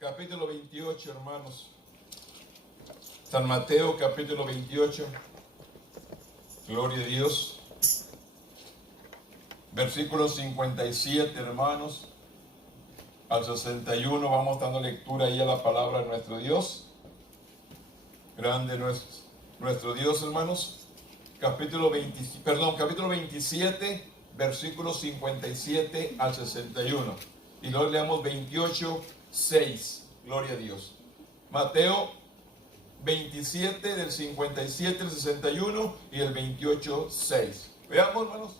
capítulo 28, hermanos. San Mateo, capítulo 28. Gloria a Dios. Versículo 57, hermanos, al 61. Vamos dando lectura ahí a la palabra de nuestro Dios. Grande nuestro Dios, hermanos. Capítulo 27, versículos 57 al 61. Y luego leamos 28, 6. Gloria a Dios. Mateo 27, del 57 al 61 y el 28, 6. Veamos, hermanos.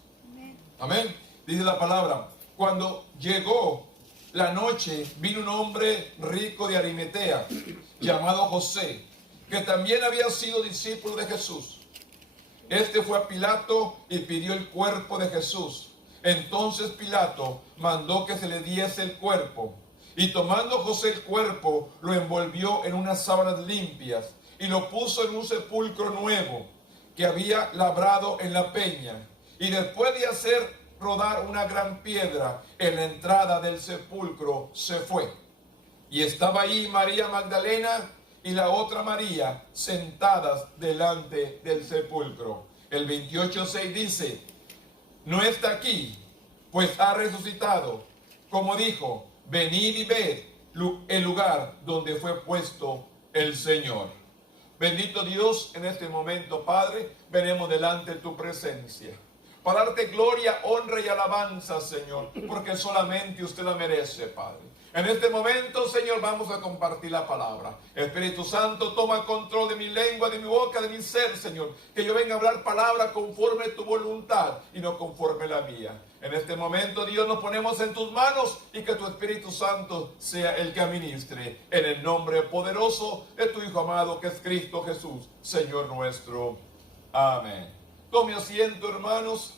Amén. Dice la palabra: cuando llegó la noche, vino un hombre rico de Arimatea, llamado José, que también había sido discípulo de Jesús. Este fue a Pilato y pidió el cuerpo de Jesús. Entonces Pilato mandó que se le diese el cuerpo. Y tomando José el cuerpo, lo envolvió en unas sábanas limpias y lo puso en un sepulcro nuevo que había labrado en la peña. Y después de hacer rodar una gran piedra en la entrada del sepulcro, se fue. Y estaba ahí María Magdalena y la otra María sentadas delante del sepulcro. El 28:6 dice: no está aquí, pues ha resucitado. Como dijo, venid y ved el lugar donde fue puesto el Señor. Bendito Dios, en este momento, Padre, venimos delante de tu presencia para darte gloria, honra y alabanza, Señor, porque solamente usted la merece, Padre. En este momento, Señor, vamos a compartir la palabra. Espíritu Santo, toma control de mi lengua, de mi boca, de mi ser, Señor. Que yo venga a hablar palabra conforme a tu voluntad y no conforme a la mía. En este momento, Dios, nos ponemos en tus manos y que tu Espíritu Santo sea el que administre. En el nombre poderoso de tu Hijo amado, que es Cristo Jesús, Señor nuestro. Amén. Tome asiento, hermanos.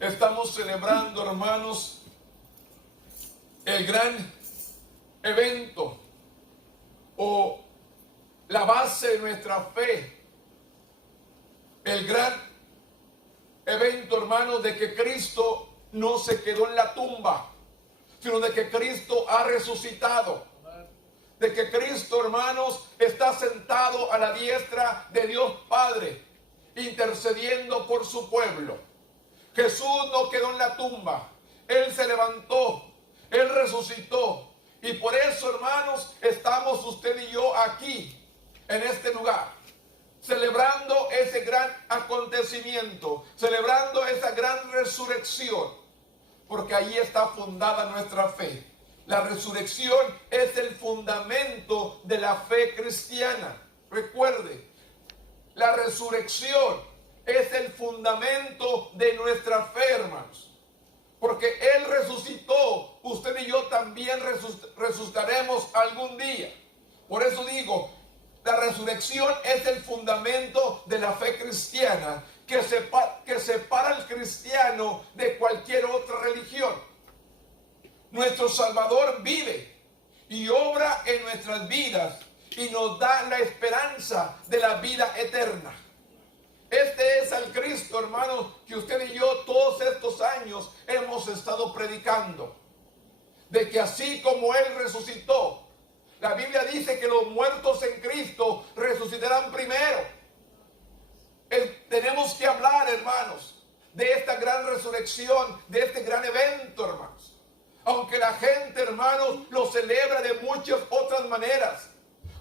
Estamos celebrando, hermanos, el gran evento o la base de nuestra fe. El gran evento, hermanos, de que Cristo no se quedó en la tumba, sino de que Cristo ha resucitado. De que Cristo, hermanos, está sentado a la diestra de Dios Padre, intercediendo por su pueblo. Jesús no quedó en la tumba. Él se levantó. Él resucitó. Y por eso, hermanos, estamos usted y yo aquí, en este lugar, celebrando ese gran acontecimiento, celebrando esa gran resurrección, porque ahí está fundada nuestra fe. La resurrección es el fundamento de la fe cristiana. Recuerde, la resurrección es el fundamento de nuestra fe, hermanos. Porque Él resucitó, usted y yo también resucitaremos algún día. Por eso digo, la resurrección es el fundamento de la fe cristiana, que separa al cristiano de cualquier otra religión. Nuestro Salvador vive y obra en nuestras vidas y nos da la esperanza de la vida eterna. Este es el Cristo, hermanos, que usted y yo todos estos años hemos estado predicando. De que así como Él resucitó, la Biblia dice que los muertos en Cristo resucitarán primero. Tenemos que hablar, hermanos, de esta gran resurrección, de este gran evento, hermanos. Aunque la gente, hermanos, lo celebra de muchas otras maneras,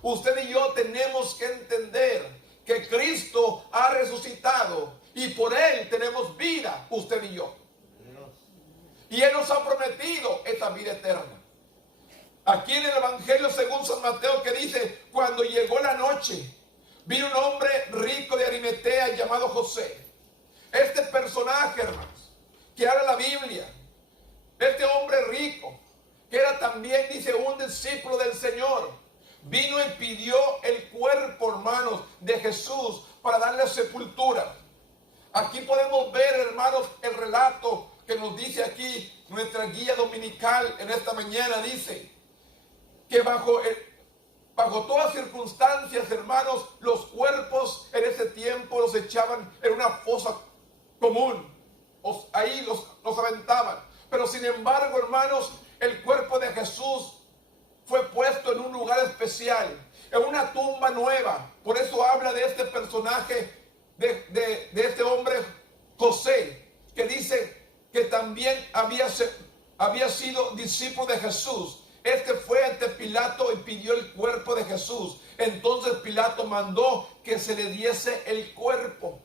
usted y yo tenemos que entender que Cristo ha resucitado y por Él tenemos vida, usted y yo. Y Él nos ha prometido esa vida eterna. Aquí en el Evangelio según San Mateo, que dice: cuando llegó la noche, vino un hombre rico de Arimatea llamado José. Este personaje, hermanos, que habla la Biblia, este hombre rico, que era también, dice, un discípulo del Señor, vino y pidió el cuerpo, hermanos, de Jesús para darle sepultura. Aquí podemos ver, hermanos, el relato que nos dice aquí nuestra guía dominical en esta mañana. Dice que bajo todas circunstancias, hermanos, los cuerpos en ese tiempo los echaban en una fosa común. Ahí los aventaban. Pero sin embargo, hermanos, el cuerpo de Jesús fue puesto en un lugar especial, en una tumba nueva. Por eso habla de este personaje, de este hombre José, que dice que también había sido discípulo de Jesús. Este fue ante Pilato y pidió el cuerpo de Jesús. Entonces Pilato mandó que se le diese el cuerpo.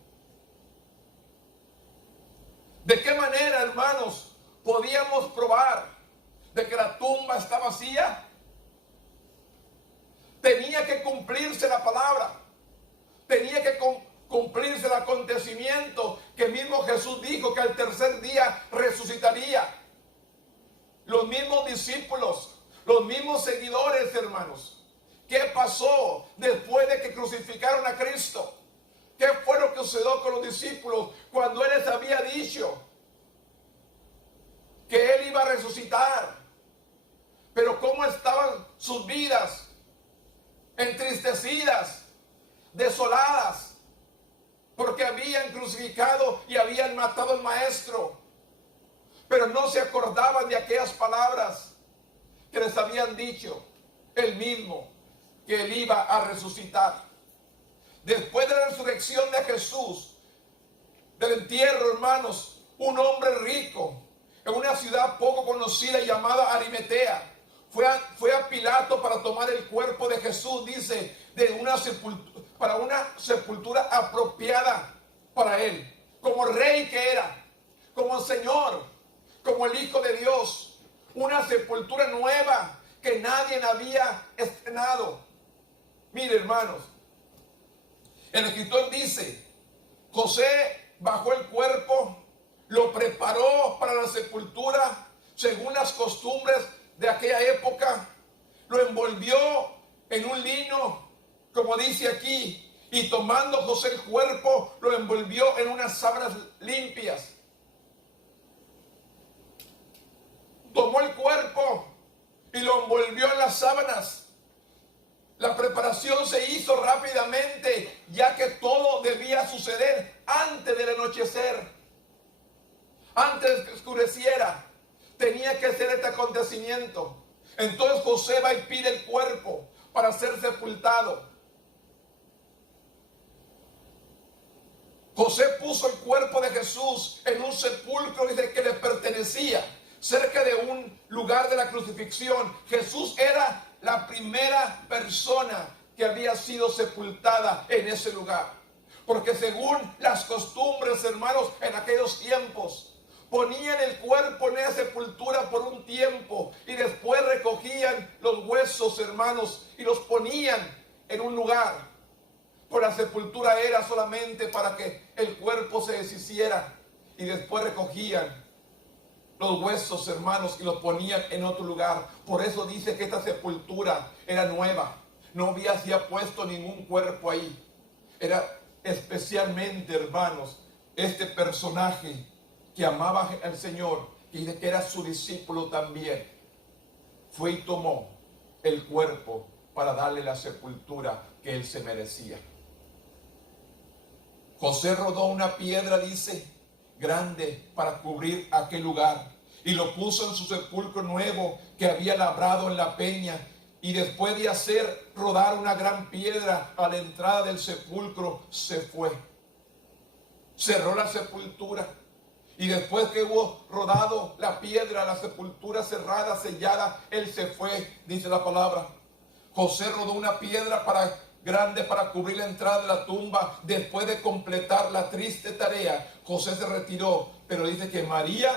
¿De qué manera, hermanos, podíamos probar de que la tumba está vacía? Tenía que cumplirse la palabra. Tenía que cumplirse el acontecimiento que mismo Jesús dijo que al tercer día resucitaría. Los mismos discípulos, los mismos seguidores, hermanos. ¿Qué pasó después de que crucificaron a Cristo? ¿Qué fue lo que sucedió con los discípulos cuando Él les había dicho que Él iba a resucitar? Pero cómo estaban sus vidas, entristecidas, desoladas, porque habían crucificado y habían matado al Maestro, pero no se acordaban de aquellas palabras que les habían dicho Él mismo, que Él iba a resucitar. Después de la resurrección de Jesús, del entierro, hermanos, un hombre rico en una ciudad poco conocida llamada Arimatea fue a Pilato para tomar el cuerpo de Jesús, dice, para una sepultura apropiada para él, como rey que era, como Señor, como el Hijo de Dios, una sepultura nueva que nadie había estrenado. Mire, hermanos, el escritor dice, José bajó el cuerpo, lo preparó para la sepultura según las costumbres de aquella época, lo envolvió en un lino, como dice aquí, y tomando José el cuerpo, lo envolvió en unas sábanas limpias. Tomó el cuerpo y lo envolvió en las sábanas. La preparación se hizo rápidamente, ya que todo debía suceder antes del anochecer, antes de que oscureciera. Tenía que hacer este acontecimiento. Entonces José va y pide el cuerpo para ser sepultado. José puso el cuerpo de Jesús en un sepulcro, dice, que le pertenecía, cerca de un lugar de la crucifixión. Jesús era la primera persona que había sido sepultada en ese lugar. Porque según las costumbres, hermanos, en aquellos tiempos, ponían el cuerpo en esa sepultura por un tiempo y después recogían los huesos, hermanos, y los ponían en un lugar. Pero la sepultura era solamente para que el cuerpo se deshiciera y después recogían los huesos, hermanos, y los ponían en otro lugar. Por eso dice que esta sepultura era nueva. No había puesto ningún cuerpo ahí. Era especialmente, hermanos, este personaje que amaba al Señor, y dice que era su discípulo también, fue y tomó el cuerpo para darle la sepultura que él se merecía. José rodó una piedra, dice, grande para cubrir aquel lugar, y lo puso en su sepulcro nuevo que había labrado en la peña. Y después de hacer rodar una gran piedra a la entrada del sepulcro, se fue. Cerró la sepultura. Y después que hubo rodado la piedra, la sepultura cerrada, sellada, él se fue, dice la palabra. José rodó una piedra grande para cubrir la entrada de la tumba. Después de completar la triste tarea, José se retiró. Pero dice que María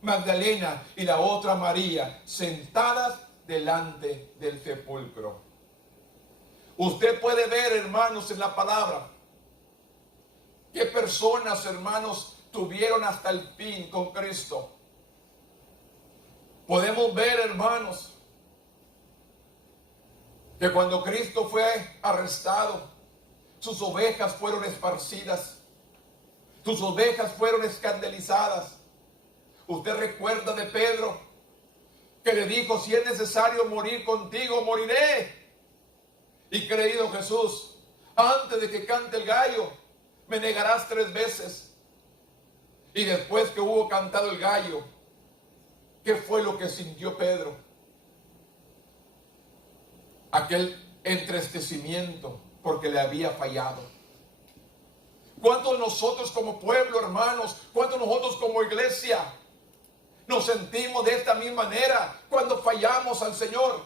Magdalena y la otra María, sentadas delante del sepulcro. Usted puede ver, hermanos, en la palabra, qué personas, hermanos, tuvieron hasta el fin con Cristo. Podemos ver, hermanos, que cuando Cristo fue arrestado, sus ovejas fueron esparcidas, sus ovejas fueron escandalizadas. Usted recuerda de Pedro, que le dijo, si es necesario morir contigo, moriré. Y que le dijo Jesús, antes de que cante el gallo, me negarás 3 veces. Y después que hubo cantado el gallo, ¿qué fue lo que sintió Pedro? aquel entristecimiento porque le había fallado. ¿Cuántos nosotros como pueblo, hermanos, cuántos nosotros como iglesia nos sentimos de esta misma manera cuando fallamos al Señor?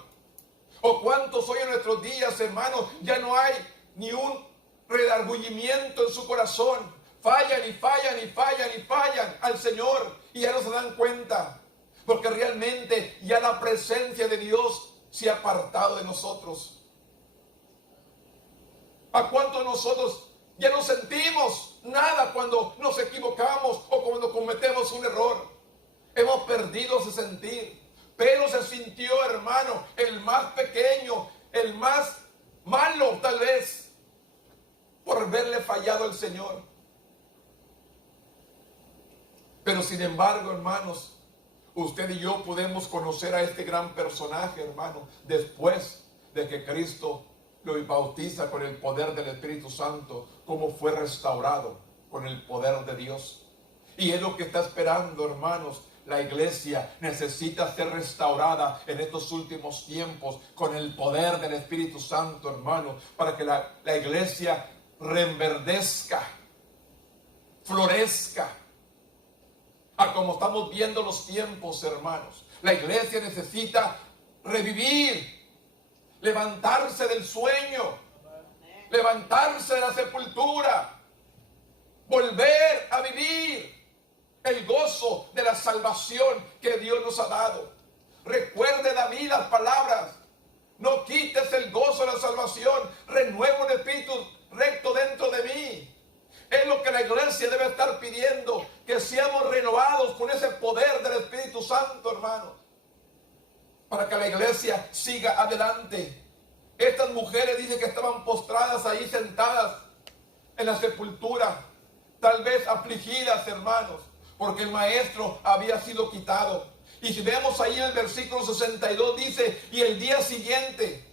¿O cuántos hoy en nuestros días, hermanos, ya no hay ni un redargüimiento en su corazón? Fallan y fallan y fallan y fallan al Señor y ya no se dan cuenta, porque realmente ya la presencia de Dios se ha apartado de nosotros. ¿A cuántos nosotros ya no sentimos nada cuando nos equivocamos o cuando cometemos un error? Hemos perdido ese sentir. Pero se sintió, hermano, el más pequeño, el más malo tal vez, por verle fallado al Señor. Pero sin embargo, hermanos, usted y yo podemos conocer a este gran personaje, hermano, después de que Cristo lo bautiza con el poder del Espíritu Santo, cómo fue restaurado con el poder de Dios. Y es lo que está esperando, hermanos. La iglesia necesita ser restaurada en estos últimos tiempos con el poder del Espíritu Santo, hermano, para que la iglesia reverdezca, florezca. A como estamos viendo los tiempos, hermanos, la iglesia necesita revivir, levantarse del sueño, levantarse de la sepultura, volver a vivir el gozo de la salvación que Dios nos ha dado. Recuerde, David, las palabras: no quites el gozo de la salvación, renueva un espíritu recto dentro de mí. Es lo que la iglesia debe estar pidiendo, que seamos renovados con ese poder del Espíritu Santo, hermanos, para que la iglesia siga adelante. Estas mujeres dicen que estaban postradas ahí, sentadas en la sepultura, tal vez afligidas, hermanos, porque el maestro había sido quitado. Y si vemos ahí en el versículo 62, dice: y el día siguiente,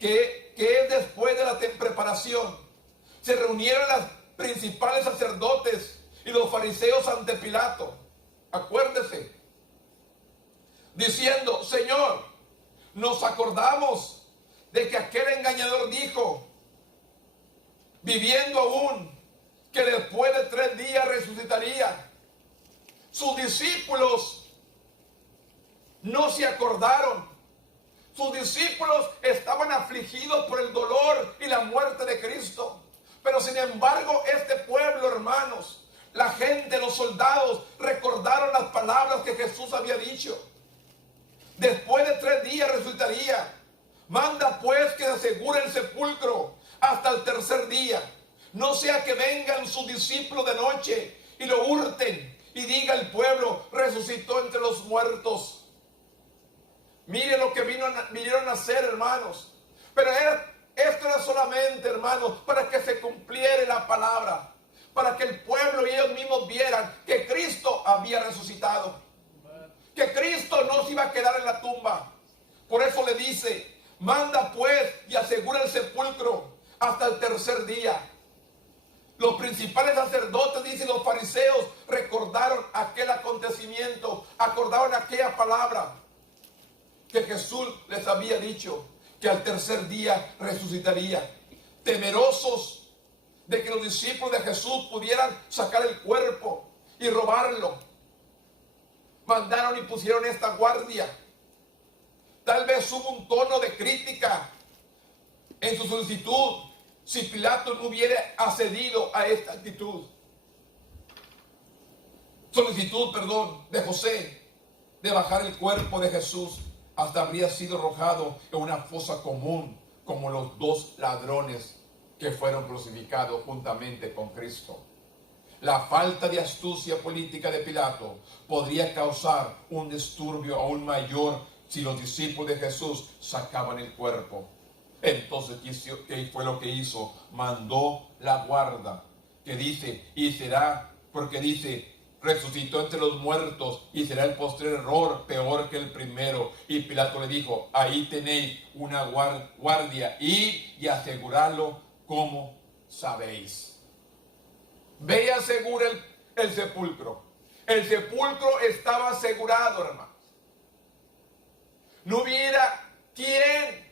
que es después de la preparación, se reunieron los principales sacerdotes y los fariseos ante Pilato. Acuérdese, diciendo: Señor, nos acordamos de que aquel engañador dijo, viviendo aún, que después de 3 días resucitaría. Sus discípulos no se acordaron. Sus discípulos estaban afligidos por el dolor y la muerte de Cristo. Pero sin embargo, este pueblo, hermanos, la gente, los soldados, recordaron las palabras que Jesús había dicho. Después de 3 días resucitaría. Manda pues que se asegure el sepulcro hasta el tercer día. No sea que vengan sus discípulos de noche y lo hurten y diga el pueblo: resucitó entre los muertos. Mire lo que vinieron a hacer, hermanos. Pero esto era solamente, hermanos, para que se cumpliera la palabra, para que el pueblo y ellos mismos vieran que Cristo había resucitado, que Cristo no se iba a quedar en la tumba. Por eso le dice: manda pues y asegura el sepulcro hasta el tercer día. Los principales sacerdotes, dicen, los fariseos, recordaron aquel acontecimiento, acordaron aquella palabra que Jesús les había dicho, que al tercer día resucitaría. Temerosos de que los discípulos de Jesús pudieran sacar el cuerpo y robarlo, mandaron y pusieron esta guardia. Tal vez hubo un tono de crítica en su solicitud si Pilato no hubiera accedido a esta solicitud de José, de bajar el cuerpo de Jesús. Hasta habría sido arrojado en una fosa común, como los 2 ladrones que fueron crucificados juntamente con Cristo. La falta de astucia política de Pilato podría causar un disturbio aún mayor si los discípulos de Jesús sacaban el cuerpo. Entonces, ¿qué fue lo que hizo? Mandó la guarda, que dice: y será, porque dice: resucitó entre los muertos, y será el postrer error peor que el primero. Y Pilato le dijo: ahí tenéis una guardia, y asegurarlo como sabéis. Ve y asegura el sepulcro. El sepulcro estaba asegurado, hermanos. No hubiera quien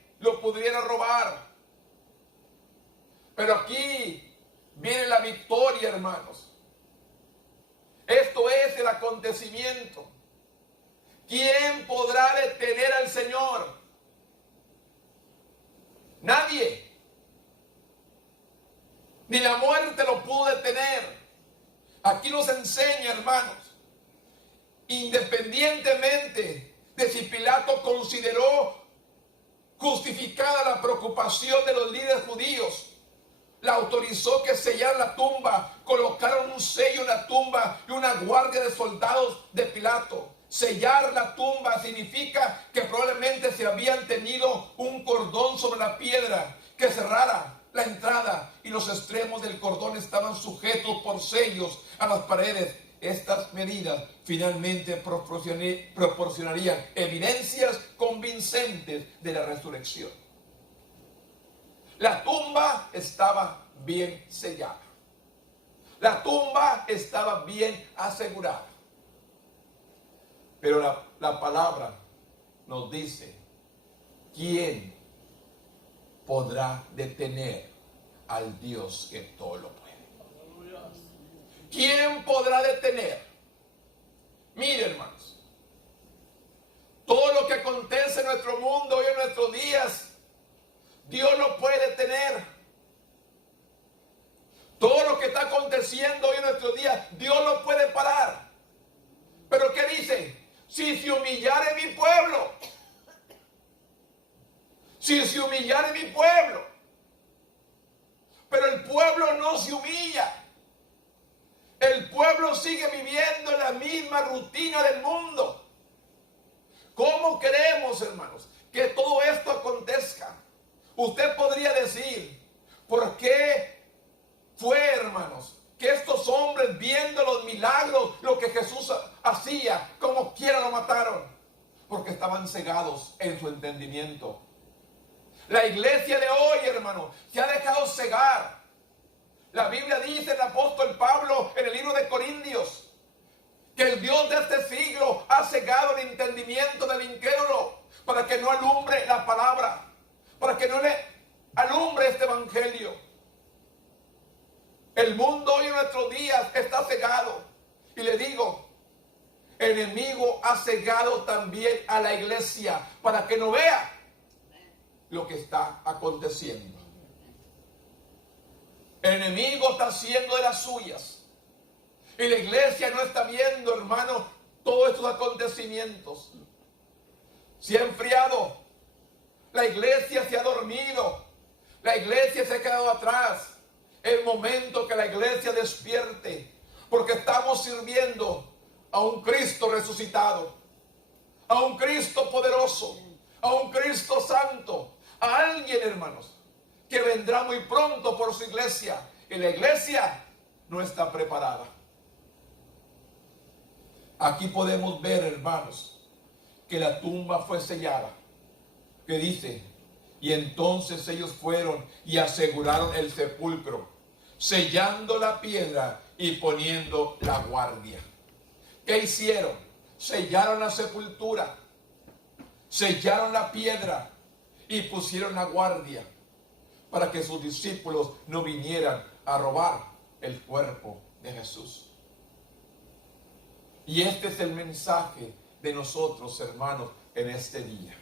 consideró justificada la preocupación de los líderes judíos, la autorizó que sellara la tumba, colocaron un sello en la tumba y una guardia de soldados de Pilato. Sellar la tumba significa que probablemente se habían tenido un cordón sobre la piedra que cerrara la entrada y los extremos del cordón estaban sujetos por sellos a las paredes. Estas medidas finalmente proporcionarían evidencias convincentes de la resurrección. La tumba estaba bien sellada. La tumba estaba bien asegurada. Pero la palabra nos dice, ¿quién podrá detener al Dios que todo lo puede? ¿Quién podrá detener? Mire, hermanos, todo lo que acontece en nuestro mundo y en nuestros días, Dios lo puede detener. Todo lo que está aconteciendo hoy en nuestros días, Dios lo puede parar. Pero ¿qué dice? Si se humillare mi pueblo. Si se humillare mi pueblo. Pero el pueblo no se humilla. El pueblo sigue viviendo en la misma rutina del mundo. ¿Cómo queremos, hermanos, que todo esto acontezca? Usted podría decir, ¿por qué fue, hermanos, que estos hombres viendo los milagros, lo que Jesús hacía, como quiera lo mataron? Porque estaban cegados en su entendimiento. La iglesia de hoy, hermanos, se ha dejado cegar. La Biblia dice, el apóstol Pablo en el libro de Corintios, que el Dios de este siglo ha cegado el entendimiento del incrédulo para que no alumbre la palabra, para que no le alumbre este evangelio. El mundo hoy en nuestros días está cegado. Y le digo, el enemigo ha cegado también a la iglesia para que no vea lo que está aconteciendo. El enemigo está haciendo de las suyas. Y la iglesia no está viendo, hermano, todos estos acontecimientos. Se ha enfriado. La iglesia se ha dormido. La iglesia se ha quedado atrás. El momento que la iglesia despierte. Porque estamos sirviendo a un Cristo resucitado. A un Cristo poderoso. A un Cristo santo. A alguien, hermanos, que vendrá muy pronto por su iglesia. Y la iglesia no está preparada. Aquí podemos ver, hermanos, que la tumba fue sellada. Que dice, y entonces ellos fueron y aseguraron el sepulcro, sellando la piedra y poniendo la guardia. ¿Qué hicieron? Sellaron la sepultura, sellaron la piedra y pusieron la guardia para que sus discípulos no vinieran a robar el cuerpo de Jesús. Y este es el mensaje de nosotros, hermanos, en este día,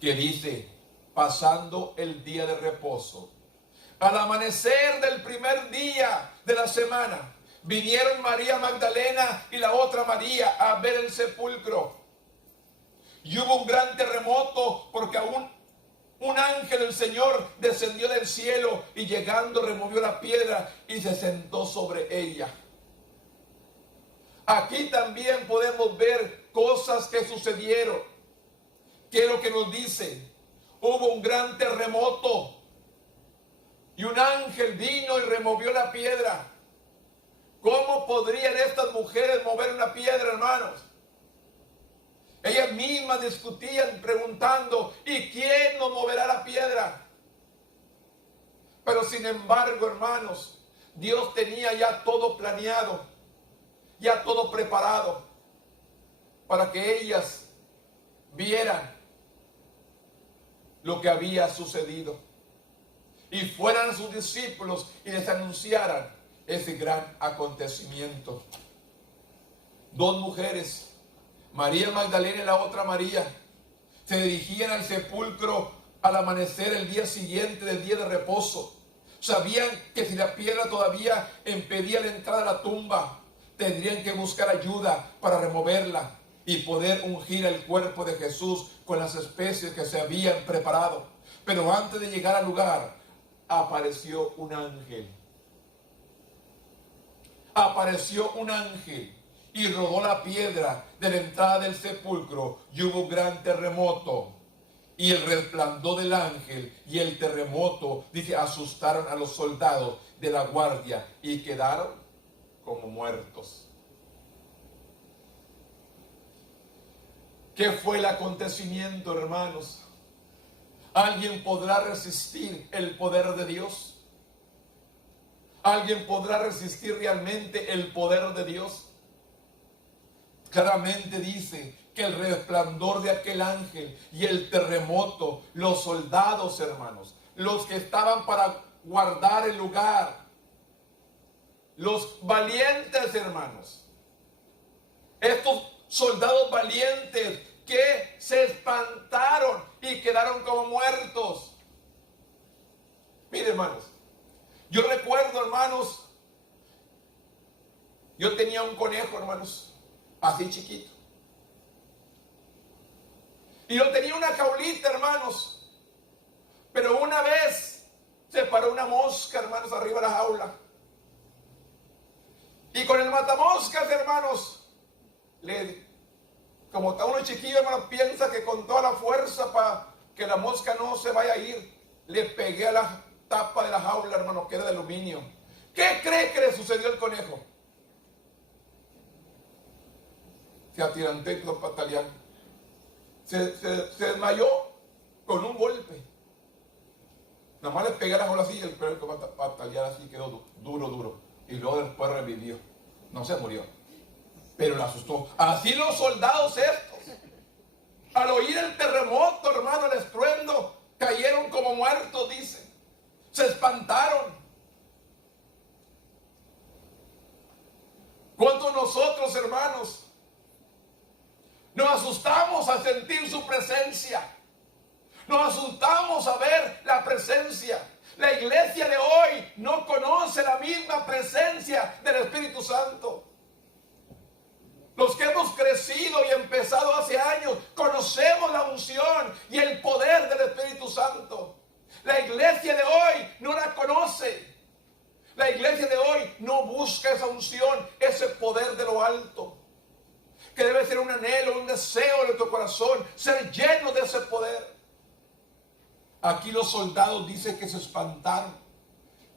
que dice, pasando el día de reposo, al amanecer del primer día de la semana, vinieron María Magdalena y la otra María a ver el sepulcro. Y hubo un gran terremoto porque aún un ángel del Señor descendió del cielo y llegando removió la piedra y se sentó sobre ella. Aquí también podemos ver cosas que sucedieron. ¿Qué es lo que nos dice? Hubo un gran terremoto y un ángel vino y removió la piedra. ¿Cómo podrían estas mujeres mover una piedra, hermanos? Ellas mismas discutían preguntando, ¿y quién nos moverá la piedra? Pero sin embargo, hermanos, Dios tenía ya todo planeado, ya todo preparado para que ellas vieran lo que había sucedido y fueran sus discípulos y les anunciaran ese gran acontecimiento. Dos mujeres, María Magdalena y la otra María, se dirigían al sepulcro al amanecer el día siguiente del día de reposo. Sabían que si la piedra todavía impedía la entrada a la tumba, tendrían que buscar ayuda para removerla. y poder ungir el cuerpo de Jesús con las especies que se habían preparado. Pero antes de llegar al lugar, apareció un ángel. Apareció un ángel y rodó la piedra de la entrada del sepulcro y hubo un gran terremoto. Y el resplandor del ángel y el terremoto, dice, asustaron a los soldados de la guardia y quedaron como muertos. ¿Qué fue el acontecimiento, hermanos? ¿Alguien podrá resistir el poder de Dios? ¿Alguien podrá resistir realmente el poder de Dios? Claramente dice que el resplandor de aquel ángel y el terremoto, los soldados, hermanos, los que estaban para guardar el lugar, los valientes, hermanos, estos soldados valientes que se espantaron y quedaron como muertos. Mire, hermanos, yo recuerdo, hermanos, yo tenía un conejo, hermanos, así chiquito. Y yo tenía una jaulita, hermanos. Pero una vez se paró una mosca, hermanos, arriba de la jaula. Y con el matamoscas, hermanos, como está uno chiquillo, hermanos, piensa que con toda la fuerza para que la mosca no se vaya a ir, le pegué a la tapa de la jaula, hermanos, que era de aluminio. ¿Qué cree que le sucedió al conejo? Se atirantó y pataleando. Se desmayó con un golpe. Nada más le pegué a la jaula así y el perro que patalear así quedó duro. Y luego después revivió. No se murió, pero le asustó. Así los soldados estos, al oír el terremoto, hermano, el estruendo, cayeron como muertos, dice. Se espantaron. ¿Cuántos nosotros, hermanos, nos asustamos al sentir su presencia? Nos asustamos a ver la presencia. La iglesia de hoy no conoce la misma presencia del Espíritu Santo. Los que hemos crecido y empezado hace años, conocemos la unción y el poder del Espíritu Santo. La iglesia de hoy no la conoce. La iglesia de hoy no busca esa unción, ese poder de lo alto. Que debe ser un anhelo, un deseo de tu corazón, ser lleno de ese poder. Aquí los soldados dicen que se espantaron,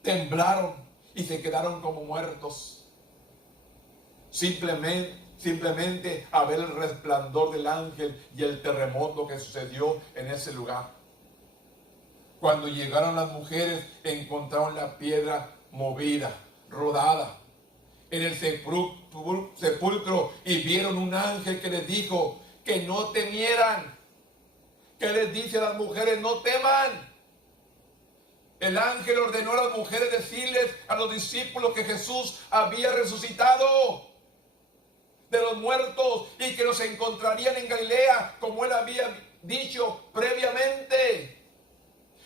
temblaron y se quedaron como muertos. Simplemente a ver el resplandor del ángel y el terremoto que sucedió en ese lugar. Cuando llegaron las mujeres, encontraron la piedra movida, rodada en el sepulcro y vieron un ángel que les dijo que no temieran. ¿Qué les dice a las mujeres? No teman. El ángel ordenó a las mujeres decirles a los discípulos que Jesús había resucitado de los muertos y que los encontrarían en Galilea, como él había dicho previamente.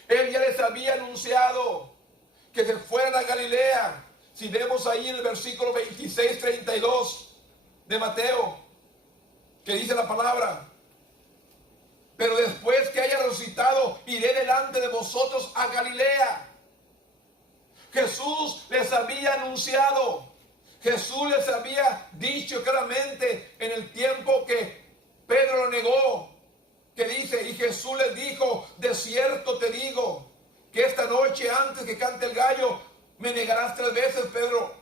Él ya les había anunciado que se fueran a Galilea. Si vemos ahí en el versículo 26-32 de Mateo, que dice la palabra: pero después que haya resucitado, iré delante de vosotros a Galilea. Jesús les había anunciado. Jesús les había dicho claramente en el tiempo que Pedro lo negó. Que dice, y Jesús les dijo, de cierto te digo, que esta noche antes que cante el gallo, me negarás 3 veces, Pedro.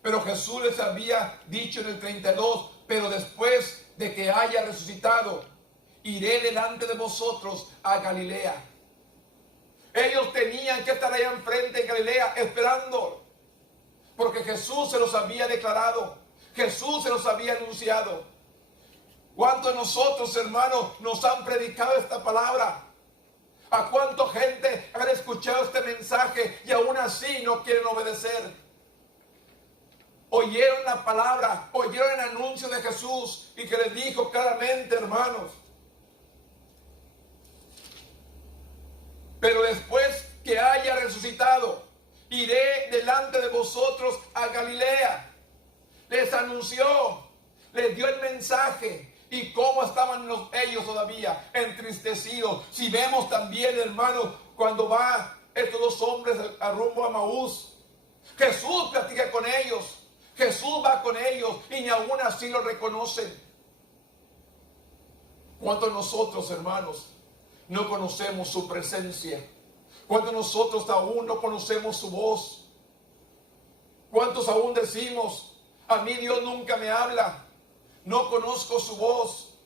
Pero Jesús les había dicho en el 32, pero después de que haya resucitado, iré delante de vosotros a Galilea. Ellos tenían que estar allá enfrente en Galilea esperando, porque Jesús se los había declarado, Jesús se los había anunciado. ¿Cuántos de nosotros, hermanos, nos han predicado esta palabra? ¿A cuánta gente han escuchado este mensaje y aún así no quieren obedecer? Oyeron la palabra, oyeron el anuncio de Jesús y que les dijo claramente, hermanos: pero después que haya resucitado, iré delante de vosotros a Galilea. Les anunció, les dio el mensaje y cómo estaban ellos todavía entristecidos. Si vemos también, hermanos, cuando va estos dos hombres a rumbo a Maús, Jesús platica con ellos. Jesús va con ellos y ni aún así lo reconocen. ¿Cuántos nosotros, hermanos, no conocemos su presencia? ¿Cuántos nosotros aún no conocemos su voz? ¿Cuántos aún decimos, a mí Dios nunca me habla? No conozco su voz.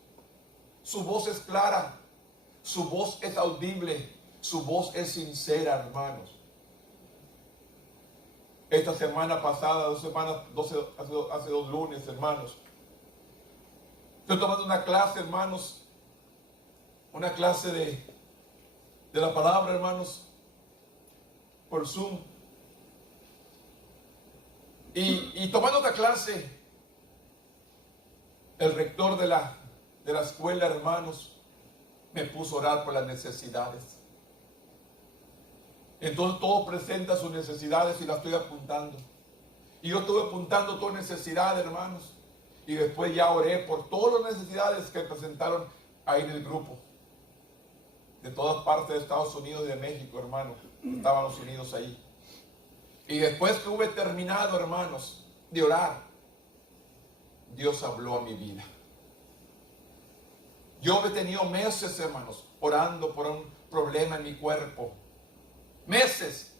Su voz es clara. Su voz es audible. Su voz es sincera, hermanos. Esta semana pasada, hace dos lunes, hermanos, estoy tomando una clase, hermanos, una clase de la palabra, hermanos, por Zoom. Y tomando esta clase, el rector de la escuela, hermanos, me puso a orar por las necesidades. Entonces todos presentan sus necesidades y las estoy apuntando. Y yo estuve apuntando todas necesidades, hermanos. Y después ya oré por todas las necesidades que presentaron ahí en el grupo. De todas partes de Estados Unidos y de México, hermanos. Estaban los unidos ahí. Y después que hube terminado, hermanos, de orar, Dios habló a mi vida. Yo he tenido meses, hermanos, orando por un problema en mi cuerpo. Meses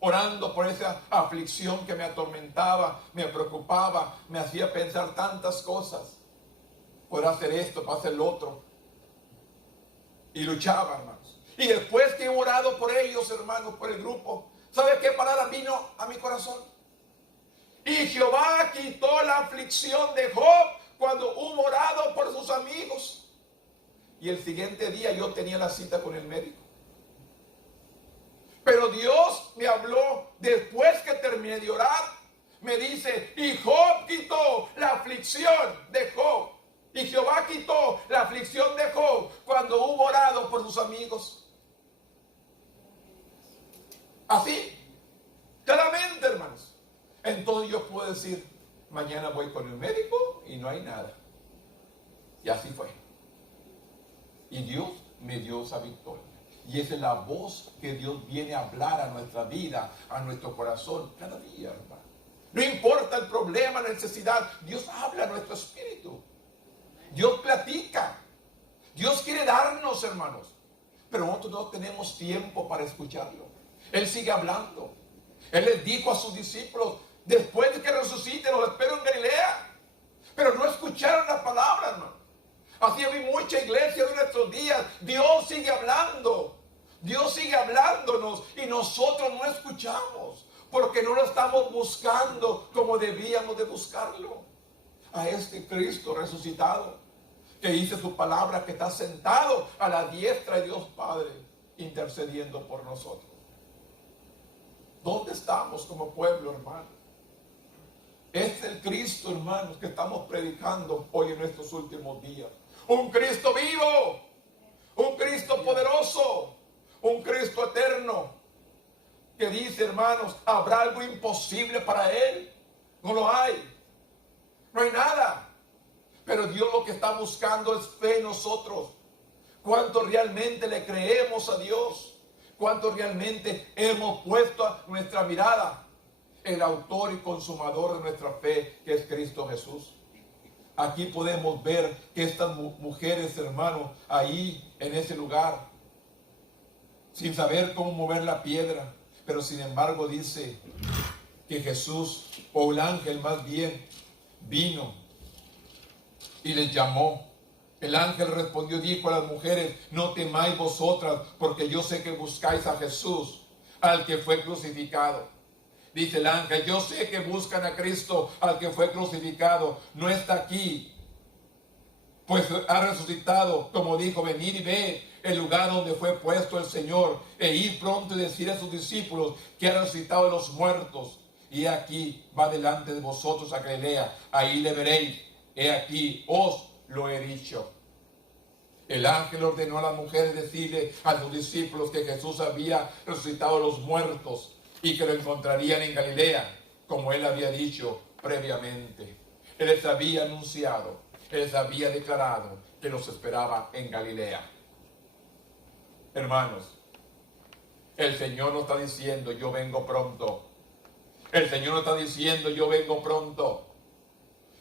orando por esa aflicción que me atormentaba, me preocupaba, me hacía pensar tantas cosas. Por hacer esto, para hacer lo otro. Y luchaba, hermanos. Y después que he orado por ellos, hermanos, por el grupo, ¿sabe qué palabra vino a mi corazón? Y Jehová quitó la aflicción de Job cuando hubo orado por sus amigos. Y el siguiente día yo tenía la cita con el médico. Pero Dios me habló después que terminé de orar. Me dice, y Job quitó la aflicción de Job. Y Jehová quitó la aflicción de Job cuando hubo orado por sus amigos. Así, claramente, hermanos. Entonces yo puedo decir, mañana voy con el médico y no hay nada. Y así fue. Y Dios me dio esa victoria. Y esa es la voz que Dios viene a hablar a nuestra vida, a nuestro corazón, cada día, hermano. No importa el problema, la necesidad, Dios habla a nuestro espíritu. Dios platica. Dios quiere darnos, hermanos. Pero nosotros no tenemos tiempo para escucharlo. Él sigue hablando. Él les dijo a sus discípulos, después de que resucite, los espero en Galilea. Pero no escucharon la palabra, hermano. Así hay mucha iglesia de nuestros días. Dios sigue hablando. Dios sigue hablándonos y nosotros no escuchamos porque no lo estamos buscando como debíamos de buscarlo. A este Cristo resucitado que dice su palabra que está sentado a la diestra de Dios Padre intercediendo por nosotros. ¿Dónde estamos como pueblo, hermano? Este es el Cristo, hermanos, que estamos predicando hoy en nuestros últimos días. Un Cristo vivo, un Cristo poderoso, un Cristo eterno, que dice, hermanos, ¿habrá algo imposible para Él? No lo hay. No hay nada. Pero Dios lo que está buscando es fe en nosotros. ¿Cuánto realmente le creemos a Dios? ¿Cuánto realmente hemos puesto nuestra mirada en el autor y consumador de nuestra fe, que es Cristo Jesús? Aquí podemos ver que estas mujeres, hermanos, ahí en ese lugar, sin saber cómo mover la piedra, pero sin embargo dice que Jesús, o el ángel más bien, vino y les llamó. El ángel respondió y dijo a las mujeres, no temáis vosotras, porque yo sé que buscáis a Jesús, al que fue crucificado. Dice el ángel, yo sé que buscan a Cristo, al que fue crucificado. No está aquí, pues ha resucitado, como dijo, venid y ved el lugar donde fue puesto el Señor, e ir pronto y decir a sus discípulos que ha resucitado de los muertos. Y aquí va delante de vosotros a Galilea, ahí le veréis. He aquí, os lo he dicho. El ángel ordenó a las mujeres decirle a sus discípulos que Jesús había resucitado de los muertos y que lo encontrarían en Galilea, como él había dicho previamente. Él les había anunciado. les había declarado que los esperaba en Galilea. Hermanos, el Señor nos está diciendo, yo vengo pronto. El Señor nos está diciendo, yo vengo pronto.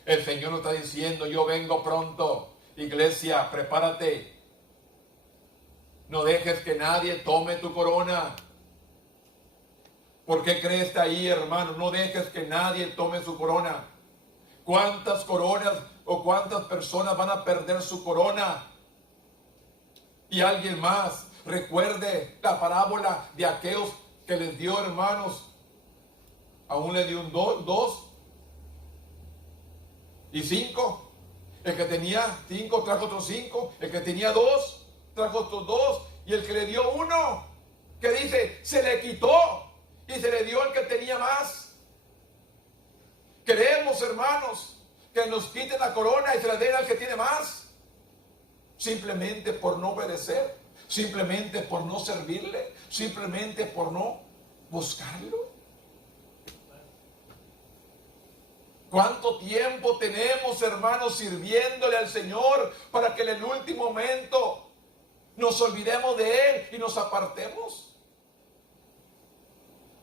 El Señor nos está diciendo, yo vengo pronto. Iglesia, prepárate. No dejes que nadie tome tu corona. ¿Por qué crees ahí, hermano? No dejes que nadie tome su corona. ¿Cuántas coronas o cuántas personas van a perder su corona? Y alguien más, recuerde la parábola de aquellos que les dio, hermanos. Aún le dio un dos y 5. El que tenía 5 trajo otros 5. El que tenía 2 trajo otros 2. Y el que le dio 1, que dice, se le quitó y se le dio al que tenía más. Queremos, hermanos, que nos quiten la corona y se la den al que tiene más. Simplemente por no obedecer, simplemente por no servirle, simplemente por no buscarlo. ¿Cuánto tiempo tenemos, hermanos, sirviéndole al Señor para que en el último momento nos olvidemos de Él y nos apartemos?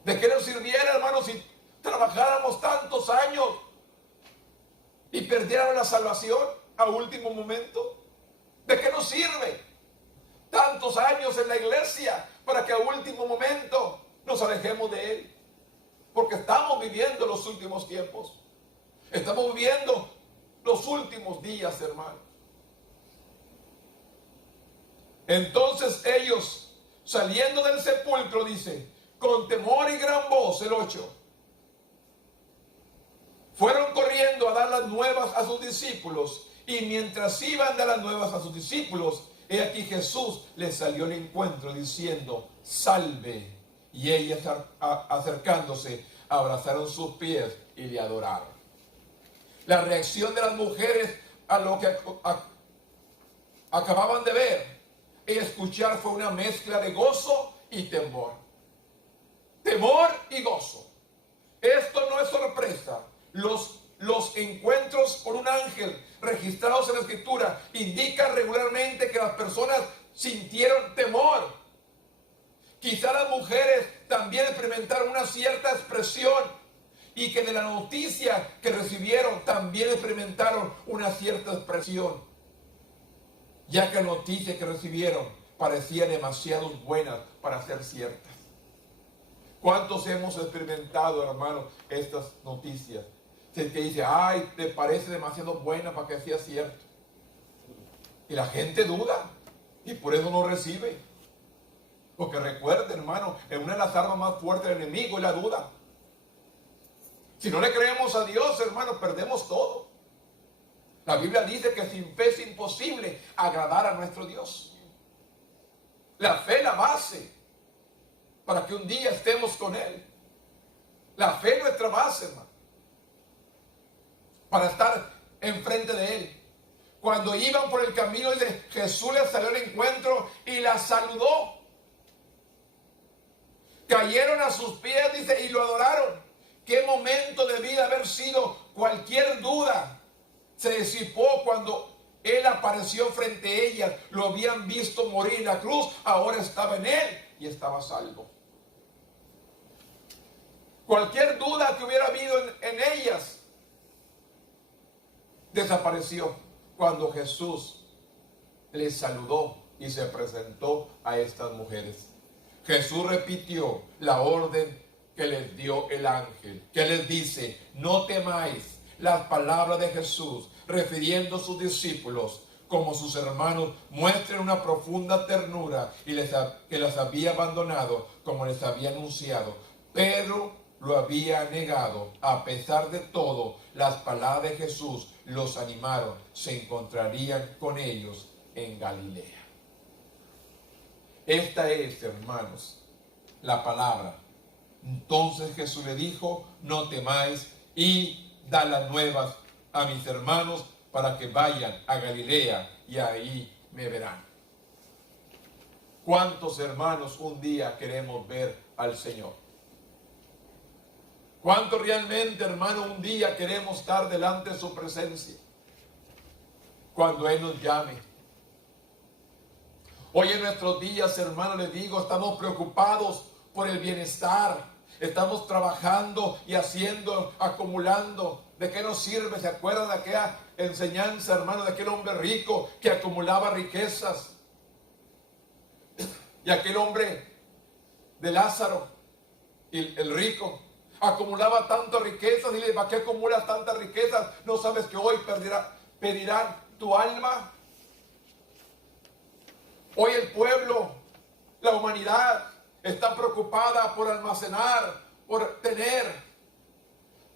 ¿De qué nos sirviera, hermanos, si trabajáramos tantos años y perdiéramos la salvación a último momento? ¿De qué nos sirve tantos años en la iglesia para que a último momento nos alejemos de Él? Porque estamos viviendo los últimos tiempos. Estamos viviendo los últimos días, hermano. Entonces ellos, saliendo del sepulcro, dice, con temor y gran voz, el 8, fueron corriendo a dar las nuevas a sus discípulos. Y mientras iban a dar las nuevas a sus discípulos, he aquí Jesús les salió al encuentro diciendo, salve. Y ellas, acercándose, abrazaron sus pies y le adoraron. La reacción de las mujeres a lo que acababan de ver y escuchar fue una mezcla de gozo y temor. Temor y gozo. Esto no es sorpresa. Los encuentros con un ángel registrados en la Escritura indican regularmente que las personas sintieron temor. Quizá las mujeres también experimentaron una cierta expresión y que de la noticia que recibieron también experimentaron una cierta expresión, ya que las noticias que recibieron parecían demasiado buenas para ser ciertas. ¿Cuántos hemos experimentado, hermanos, estas noticias? El que dice, ay, te parece demasiado buena para que sea cierto. Y la gente duda y por eso no recibe. Porque recuerde, hermano, en una de las armas más fuertes del enemigo es la duda. Si no le creemos a Dios, hermano, perdemos todo. La Biblia dice que sin fe es imposible agradar a nuestro Dios. La fe es la base para que un día estemos con Él. La fe es nuestra base, hermano, para estar enfrente de Él. Cuando iban por el camino, dice, Jesús les salió al encuentro y la saludó. Cayeron a sus pies, dice, y lo adoraron. ¿Qué momento debía haber sido? Cualquier duda se disipó cuando Él apareció frente a ellas. Lo habían visto morir en la cruz, ahora estaba en Él y estaba salvo. Cualquier duda que hubiera habido en ellas desapareció cuando Jesús les saludó y se presentó a estas mujeres. Jesús repitió la orden que les dio el ángel, que les dice, no temáis. Las palabras de Jesús, refiriendo a sus discípulos como sus hermanos, muestren una profunda ternura y que las había abandonado como les había anunciado. Pedro lo había negado. A pesar de todo, las palabras de Jesús los animaron. Se encontrarían con ellos en Galilea. Esta es, hermanos, la palabra. Entonces Jesús le dijo, no temáis y da las nuevas a mis hermanos para que vayan a Galilea y ahí me verán. ¿Cuántos hermanos un día queremos ver al Señor? ¿Cuántos realmente, hermano, un día queremos estar delante de su presencia? cuando Él nos llame. Hoy en nuestros días, hermanos, les digo, estamos preocupados por el bienestar. Estamos trabajando y haciendo, acumulando. ¿De qué nos sirve? ¿Se acuerdan de aquella enseñanza, hermano, de aquel hombre rico que acumulaba riquezas? Y aquel hombre de Lázaro, el rico, acumulaba tantas riquezas y le dice, ¿para qué acumulas tantas riquezas? ¿No sabes que hoy pedirán tu alma? Hoy el pueblo, la humanidad, está preocupada por almacenar, por tener,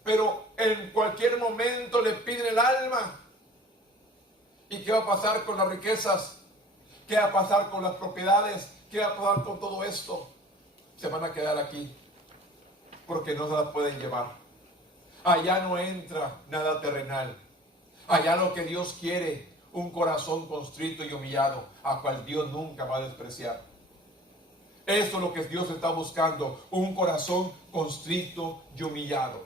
pero en cualquier momento le piden el alma. ¿Y qué va a pasar con las riquezas? ¿Qué va a pasar con las propiedades? ¿Qué va a pasar con todo esto? Se van a quedar aquí, porque no se las pueden llevar. Allá no entra nada terrenal. Allá lo que Dios quiere, un corazón contrito y humillado, a cual Dios nunca va a despreciar. Eso es lo que Dios está buscando, un corazón contrito y humillado.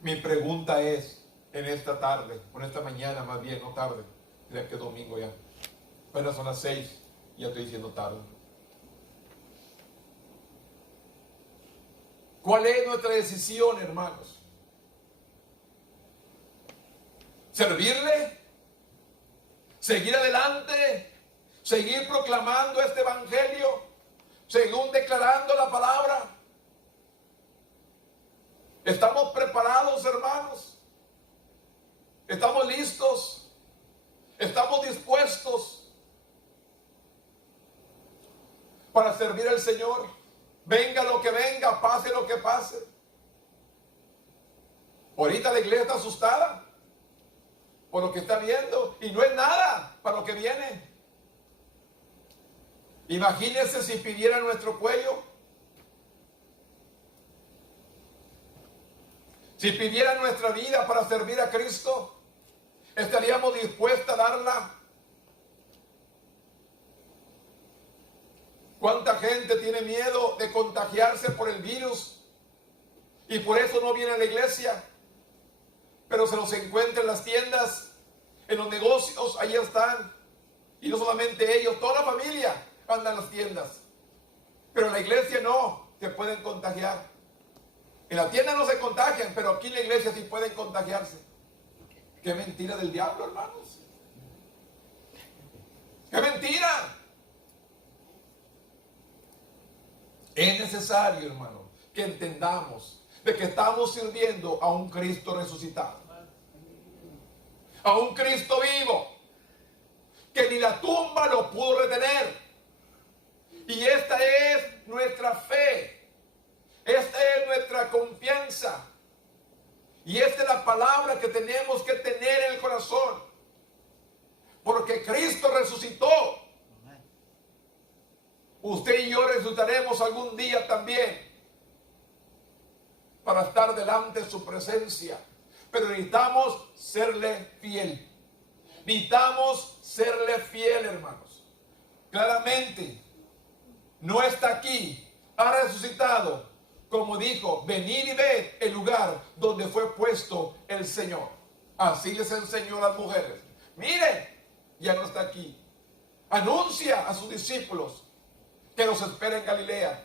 Mi pregunta es, en esta tarde, o en esta mañana más bien, no tarde, ya que es domingo ya, apenas son las 6, ya estoy diciendo tarde. ¿Cuál es nuestra decisión, hermanos? ¿Servirle? ¿Seguir adelante? ¿Seguir proclamando este evangelio? ¿Seguir declarando la palabra? ¿Estamos preparados, hermanos? ¿Estamos listos? ¿Estamos dispuestos para servir al Señor? Venga lo que venga, pase lo que pase. Ahorita la iglesia está asustada por lo que está viendo y no es nada para lo que viene. Imagínense si pidiera nuestro cuello, si pidiera nuestra vida para servir a Cristo, ¿estaríamos dispuestos a darla? ¿Cuánta gente tiene miedo de contagiarse por el virus y por eso no viene a la iglesia? Pero se los encuentra en las tiendas, en los negocios, ahí están. Y no solamente ellos, toda la familia anda en las tiendas. Pero en la iglesia no, se pueden contagiar. En la tienda no se contagian, pero aquí en la iglesia sí pueden contagiarse. Qué mentira del diablo, hermanos. Qué mentira. Es necesario, hermano, que entendamos de que estamos sirviendo a un Cristo resucitado, a un Cristo vivo, que ni la tumba lo pudo retener. Y esta es nuestra fe, esta es nuestra confianza, y esta es la palabra que tenemos que tener en el corazón, porque Cristo resucitó. Usted y yo resucitaremos algún día también para estar delante de su presencia. Pero necesitamos serle fiel. Necesitamos serle fiel, hermanos. Claramente, no está aquí, ha resucitado. Como dijo, venid y ved el lugar donde fue puesto el Señor. Así les enseñó a las mujeres. Mire, ya no está aquí. Anuncia a sus discípulos que nos espera en Galilea.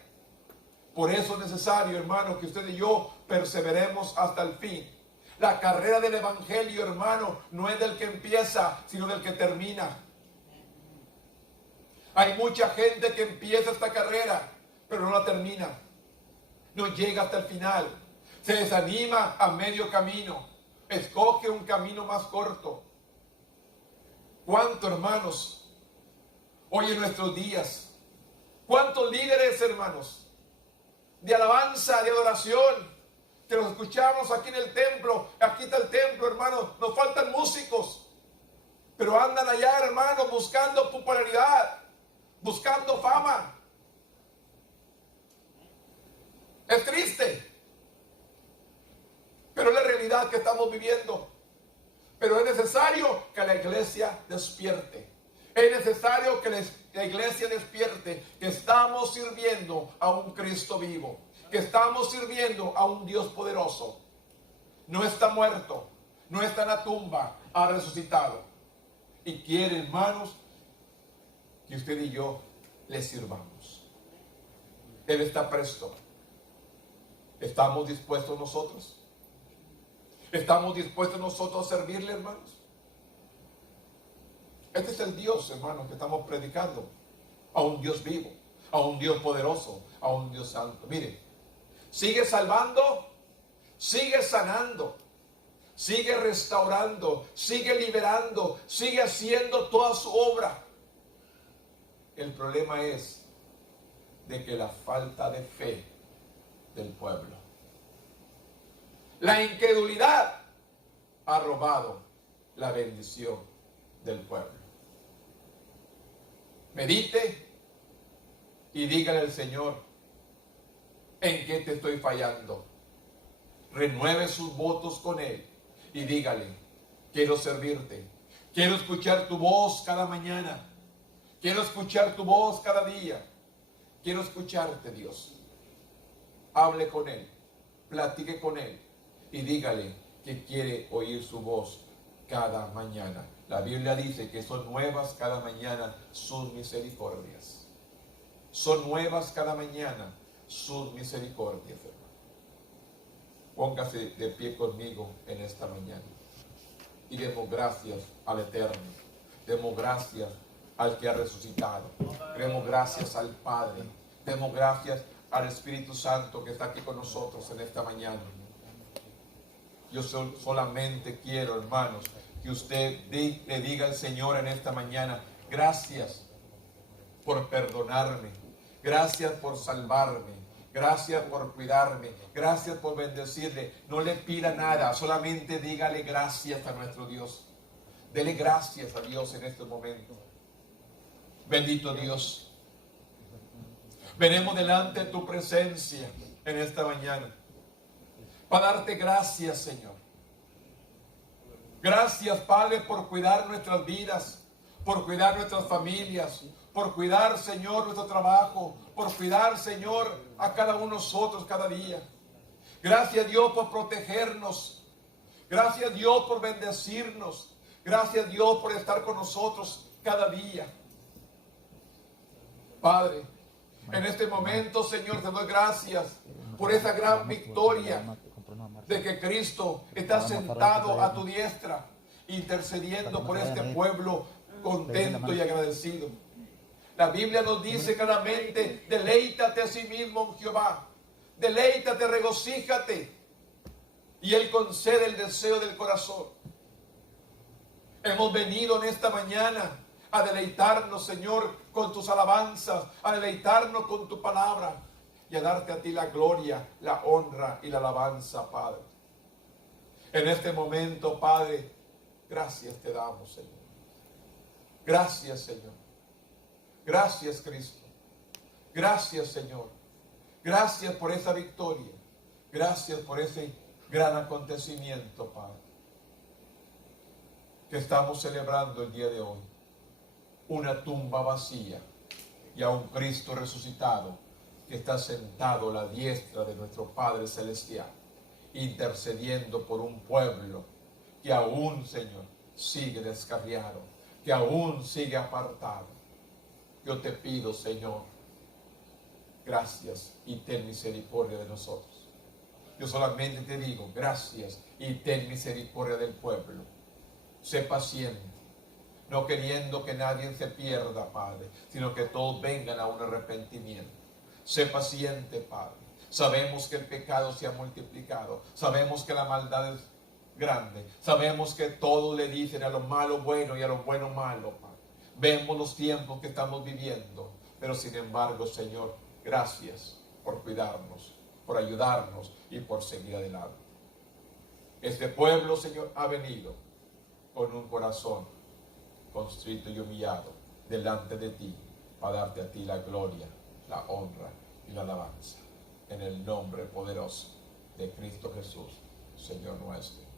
Por eso es necesario, hermano, que usted y yo perseveremos hasta el fin. La carrera del evangelio, hermano, no es del que empieza, sino del que termina. Hay mucha gente que empieza esta carrera, pero no la termina. No llega hasta el final. Se desanima a medio camino. Escoge un camino más corto. ¿Cuántos, hermanos, hoy en nuestros días? ¿Cuántos líderes, hermanos, de alabanza, de adoración, que los escuchamos aquí en el templo? Aquí está el templo, hermanos. Nos faltan músicos, pero andan allá, hermanos, buscando popularidad, buscando fama. Es triste, pero es la realidad que estamos viviendo. Pero es necesario que la iglesia despierte. Es necesario que la iglesia despierte, que estamos sirviendo a un Cristo vivo, que estamos sirviendo a un Dios poderoso. No está muerto, no está en la tumba, ha resucitado. Y quiere, hermanos, que usted y yo le sirvamos. Él está presto. ¿Estamos dispuestos nosotros? ¿Estamos dispuestos nosotros a servirle, hermanos? Este es el Dios, hermanos, que estamos predicando. A un Dios vivo, a un Dios poderoso, a un Dios santo. Mire, sigue salvando, sigue sanando, sigue restaurando, sigue liberando, sigue haciendo toda su obra. El problema es de que la falta de fe del pueblo, la incredulidad, ha robado la bendición del pueblo. Medite y dígale al Señor en qué te estoy fallando. Renueve sus votos con Él y dígale: quiero servirte, quiero escuchar tu voz cada mañana, quiero escuchar tu voz cada día, quiero escucharte, Dios. Hable con Él, platique con Él y dígale que quiere oír su voz cada mañana. La Biblia dice que son nuevas cada mañana sus misericordias. Son nuevas cada mañana sus misericordias, hermano. Póngase de pie conmigo en esta mañana y demos gracias al Eterno. Demos gracias al que ha resucitado. Demos gracias al Padre. Demos gracias al Espíritu Santo que está aquí con nosotros en esta mañana. Yo solamente quiero, hermanos, que usted le diga al Señor en esta mañana: gracias por perdonarme, gracias por salvarme, gracias por cuidarme, gracias por bendecirle. No le pida nada, solamente dígale gracias a nuestro Dios. Dele gracias a Dios en este momento. Bendito Dios, venimos delante de tu presencia en esta mañana para darte gracias, Señor. Gracias, Padre, por cuidar nuestras vidas, por cuidar nuestras familias, por cuidar, Señor, nuestro trabajo, por cuidar, Señor, a cada uno de nosotros cada día. Gracias, Dios, por protegernos. Gracias, Dios, por bendecirnos. Gracias, Dios, por estar con nosotros cada día. Padre, en este momento, Señor, te doy gracias por esa gran victoria de que Cristo está sentado a tu diestra, intercediendo por este pueblo contento y agradecido. La Biblia nos dice claramente: deleítate a sí mismo en Jehová, deleítate, regocíjate, y Él concede el deseo del corazón. Hemos venido en esta mañana a deleitarnos, Señor, con tus alabanzas, a deleitarnos con tu palabra y a darte a ti la gloria, la honra y la alabanza, Padre. En este momento, Padre, gracias te damos, Señor. Gracias, Señor. Gracias, Cristo. Gracias, Señor. Gracias por esa victoria. Gracias por ese gran acontecimiento, Padre, que estamos celebrando el día de hoy. Una tumba vacía y a un Cristo resucitado que está sentado a la diestra de nuestro Padre Celestial, intercediendo por un pueblo que aún, Señor, sigue descarriado, que aún sigue apartado. Yo te pido, Señor, gracias y ten misericordia de nosotros. Yo solamente te digo gracias y ten misericordia del pueblo. Sé paciente, no queriendo que nadie se pierda, Padre, sino que todos vengan a un arrepentimiento. Sé paciente, Padre. Sabemos que el pecado se ha multiplicado. Sabemos que la maldad es grande. Sabemos que todos le dicen a lo malo bueno y a lo bueno malo, Padre. Vemos los tiempos que estamos viviendo. Pero sin embargo, Señor, gracias por cuidarnos, por ayudarnos y por seguir adelante. Este pueblo, Señor, ha venido con un corazón constrito y humillado delante de ti para darte a ti la gloria, la honra y la alabanza. En el nombre poderoso de Cristo Jesús, Señor nuestro.